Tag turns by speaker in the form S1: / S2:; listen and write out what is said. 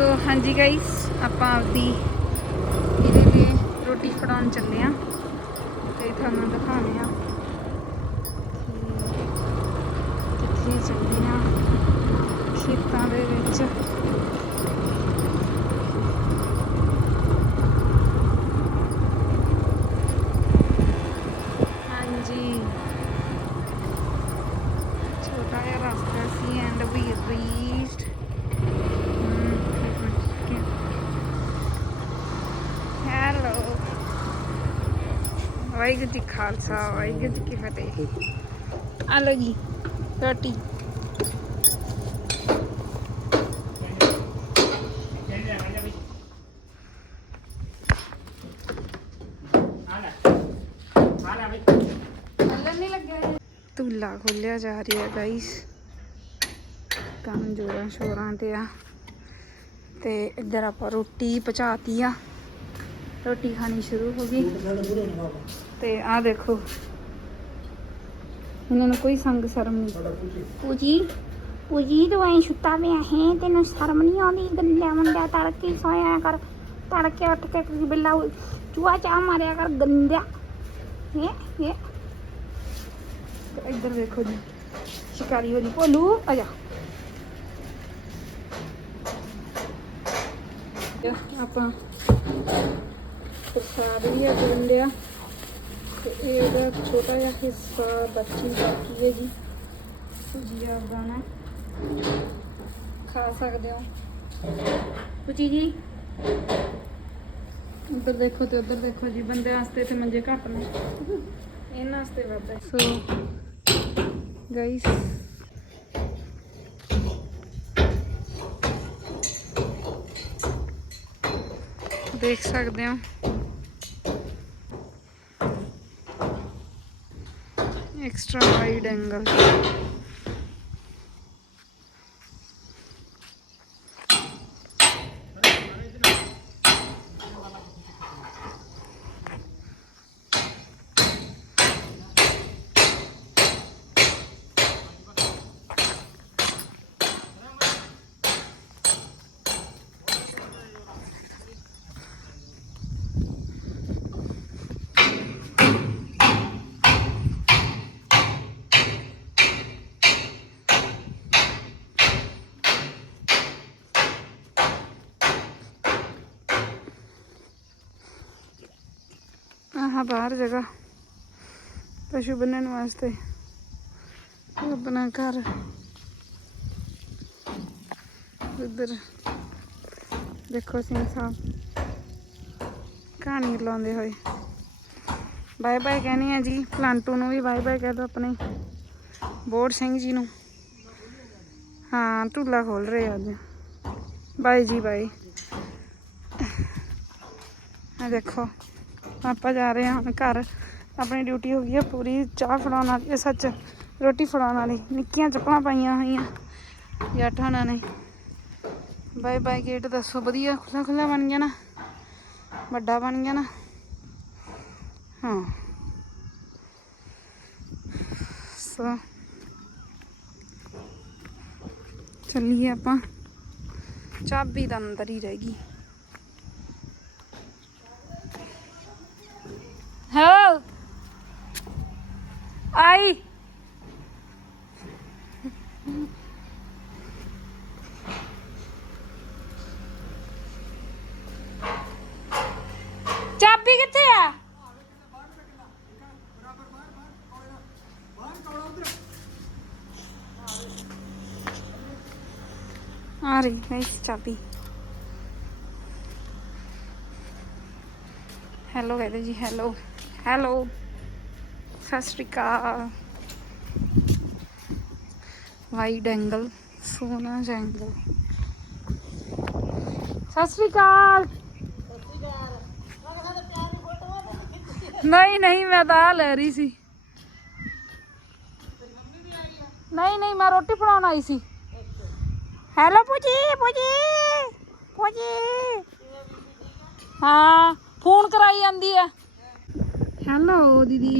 S1: ਸੋ ਹਾਂਜੀ ਗਾਇਸ ਆਪਾਂ ਆਪਦੀ ਇਹਦੇ ਲਈ ਰੋਟੀ ਫੜਾਉਣ ਚੱਲੇ ਆ ਤੇ ਤੁਹਾਨੂੰ ਦਿਖਾਣੇ ਆ ਕਿੱਥੇ ਚੱਲੇ ਆ ਖੇਤਾਂ ਦੇ ਵਿੱਚ ਹਾਂਜੀ ਛੋਟਾ ਜਿਹਾ ਰਸਤਾ ਸੀ and we reached hello Waheguru ji Khalsa Waheguru ਜੀ ਕੀ ਫਤਿਹ। ਆ ਲਓ ਜੀ ਰੋਟੀ। ਧੁੱਲਾ ਖੋਲਿਆ ਜਾ ਰਿਹਾ ਗਾਈਸ ਕੰਮ ਜੋਰਾਂ ਸ਼ੋਰਾਂ ਤੇ ਆ। ਤੇ ਇੱਧਰ ਆਪਾਂ ਰੋਟੀ ਪਚਾਤੀ ਆ। ਰੋਟੀ ਖਾਣੀ ਸ਼ੁਰੂ ਹੋ ਗਈ। ਤੇ ਆ ਦੇਖੋ। ਇਹਨਾਂ ਨੂੰ ਕੋਈ ਸੰਗ ਸ਼ਰਮ ਨਹੀਂ। ਪੂਜੀ ਪੂਜੀ ਤੂੰ ਐਂ ਸੁੱਤਾ ਪਿਆ ਹੈ ਤੈਨੂੰ ਸ਼ਰਮ ਨਹੀਂ ਆਉਂਦੀ ਗੰਦਿਆ ਮੁੰਡਿਆ ਤੜਕੇ ਸੋਇਆ ਕਰ ਤੜਕੇ ਉੱਠ ਕੇ ਕੋਈ ਬਿੱਲਾ ਚੂਹਾ ਚਾਹ ਮਾਰਿਆ ਕਰ ਗੰਦਿਆ। ਹੈ ਹੈ। ਤੇ ਇੱਧਰ ਵੇਖੋ ਜੀ ਸ਼ਿਕਾਰੀ ਵਾਲੀ ਭੋਲੂ ਆ ਜਾ। ਆਪਾਂ ਪ੍ਰਸਾਦ ਵੀ ਆ ਲਿਆ ਤੇ ਇਹਦਾ ਛੋਟਾ ਜਿਹਾ ਹਿੱਸਾ ਬੱਚੀ ਬਾਕੀ ਹੈ ਜੀ। ਆਪਦਾ ਨਾ ਖਾ ਸਕਦੇ ਹੋ। ਪੁੱਚੀ ਜੀ। ਉੱਧਰ ਦੇਖੋ ਤੇ ਉੱਧਰ ਦੇਖੋ ਜੀ ਬੰਦੇ ਵਾਸਤੇ ਤੇ ਮੰਜੇ ਘੱਟ ਨੇ। ਇਹਨਾਂ ਵਾਸਤੇ ਹੈ। ਸੋ ਗਾਇਸ ਦੇਖ ਸਕਦੇ ਹੋ। ਐਕਸਟਰਾ ਵਾਈਡ ਐਂਗਲ ਆਹ ਬਾਹਰ ਜਗ੍ਹਾ। ਪਸ਼ੂ ਬੰਨਣ ਵਾਸਤੇ। ਆਪਣਾ ਘਰ। ਉਧਰ ਦੇਖੋ ਸਿੰਘ ਸਾਹਿਬ ਕਹਾਣੀ ਲਾਉਂਦੇ ਹੋਏ। ਬਾਏ ਬਾਏ ਕਹਿਣੀ ਆ ਜੀ। ਪਲਾਂਟੂ ਨੂੰ ਵੀ ਬਾਏ ਬਾਏ ਕਹਿ ਦੋ ਆਪਣੇ। ਬੋੜ ਸਿੰਘ ਜੀ ਨੂੰ। ਹਾਂ, ਢੁੱਲਾ ਖੋਲ ਰਹੇ ਆ ਅੱਜ। ਬਾਏ ਜੀ, ਬਾਏ। ਆ ਦੇਖੋ। ਆਪਾਂ ਜਾ ਰਹੇ ਹਾਂ ਹੁਣ ਘਰ। ਆਪਣੀ ਡਿਊਟੀ ਹੋ ਗਈ ਆ ਪੂਰੀ, ਚਾਹ ਫੜਾਉਣ ਵਾਲੀ ਸੱਚ, ਰੋਟੀ ਫੜਾਉਣ ਵਾਲੀ। ਨਿੱਕੀਆਂ ਚੱਪਲਾਂ ਪਾਈਆਂ ਹੋਈਆਂ, ਜੱਟਾਂ ਨੇ। ਬਾਏ ਬਾਏ ਗੇਟ ਦੱਸੋ, ਵਧੀਆ ਖੁੱਲਾ ਖੁੱਲਾ ਬਣ ਗਿਆ ਨਾ। ਵੱਡਾ ਬਣ ਗਿਆ ਨਾ। ਹਾਂ। ਸੋ, ਚੱਲੀਏ ਆਪਾਂ। ਚਾਬੀ ਤਾਂ ਅੰਦਰ ਹੀ ਰਹਿ ਗਈ ਹੋ ਆਈ ਚਾਬੀ ਕਿੱਥੇ ਆ? ਆ ਰਹੀ ਹੈ ਚਾਬੀ। ਹੈਲੋ ਕਹਿੰਦੇ ji hello hello Sat Shri Akal. Wide angle ਸੋਨਾ ਐਂਗਲ ਸਤਿ ਸ਼੍ਰੀ ਅਕਾਲ। ਨਹੀਂ ਨਹੀਂ, ਮੈਂ ਤਾਂ ਆਹ ਲੈ ਰਹੀ ਸੀ। ਨਹੀਂ ਨਹੀਂ, ਮੈਂ ਰੋਟੀ ਬਣਾਉਣ ਆਈ ਸੀ। ਹੈਲੋ ਪੁਜੀ ਪੁਜੀ ਪੁਜੀ ਹਾਂ, ਫੋਨ ਕਰਾਈ ਜਾਂਦੀ ਹੈ। ਹੈਲੋ ਦੀਦੀ।